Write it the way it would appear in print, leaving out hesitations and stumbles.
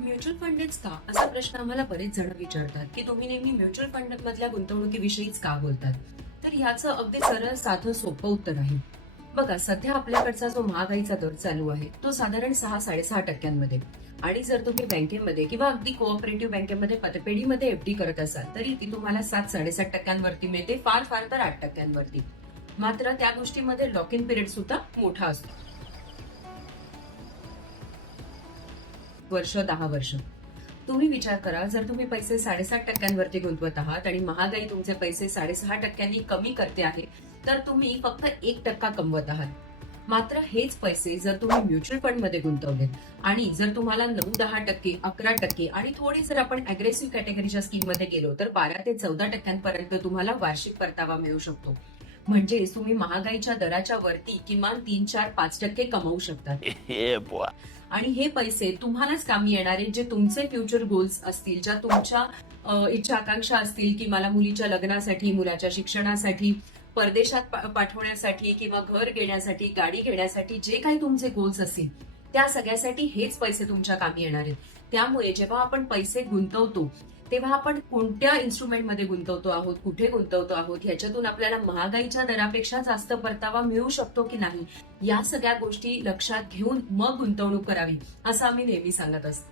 Mutual फंडच का असा प्रश्न आम्हाला बरेच जण विचारतात की तुम्ही नेहमी म्युच्युअल फंड मधल्या गुंतवणुकीविषयीच का बोलतात. तर याचं अगदी सरळ साधं सोपं उत्तर आहे. बघा, सध्या आपल्याकडचा जो महागाईचा दर चालू आहे तो साधारण 6-6.5% आणि जर तुम्ही बँकेमध्ये किंवा अगदी कोऑपरेटिव्ह बँकेमध्ये पतपेढीमध्ये एफडी करत असाल तरी ती तुम्हाला 7-7.5% मिळते, फार फार तर 8%. मात्र त्या गोष्टीमध्ये लॉक इन पिरियड सुद्धा मोठा असतो, वर्ष 10 वर्ष. तुम्ही विचार करा, जर तुम्ही पैसे 7.5%वरती गुंतवत आहात आणि महागाई तुमचे पैसे 6.5% कमी करते आहे, तर तुम्ही फक्त 1% कमवत आहात. मात्र हेच पैसे जर तुम्ही म्युच्युअल फंड मध्ये गुंतवलेत आणि जर तुम्हाला 9-10%, 11% आणि थोडी जर आपण अग्रेसिव्ह कॅटेगरीच्या स्कीम मध्ये गेलो तर 12 ते 14% तुम्हाला वार्षिक परतावा मिळू शकतो. म्हणजे तुम्ही महागाईच्या दराच्या वरती किमान 3-4-5% कमवू शकता. आणि हे पैसे तुम्हालाच कामी येणारे, जे तुमचे फ्युचर गोल्स असतील, ज्या तुमच्या इच्छा आकांक्षा असतील की मला मुलीच्या लग्नासाठी, मुलाच्या शिक्षणासाठी, परदेशात पाठवण्यासाठी किंवा घर घेण्यासाठी, गाडी घेण्यासाठी जे काही तुमचे गोल्स असतील त्या सगळ्यासाठी हेच पैसे तुमच्या कामी येणार आहेत. त्यामुळे जेव्हा आपण पैसे गुंतवतो तेव्हा आपण कोणत्या इन्स्ट्रुमेंटमध्ये गुंतवतो आहोत, कुठे गुंतवतो आहोत, ह्याच्यातून आपल्याला महागाईच्या दरापेक्षा जास्त परतावा मिळू शकतो की नाही, या सगळ्या गोष्टी लक्षात घेऊन मग गुंतवणूक करावी असं आम्ही नेहमी सांगत असतो.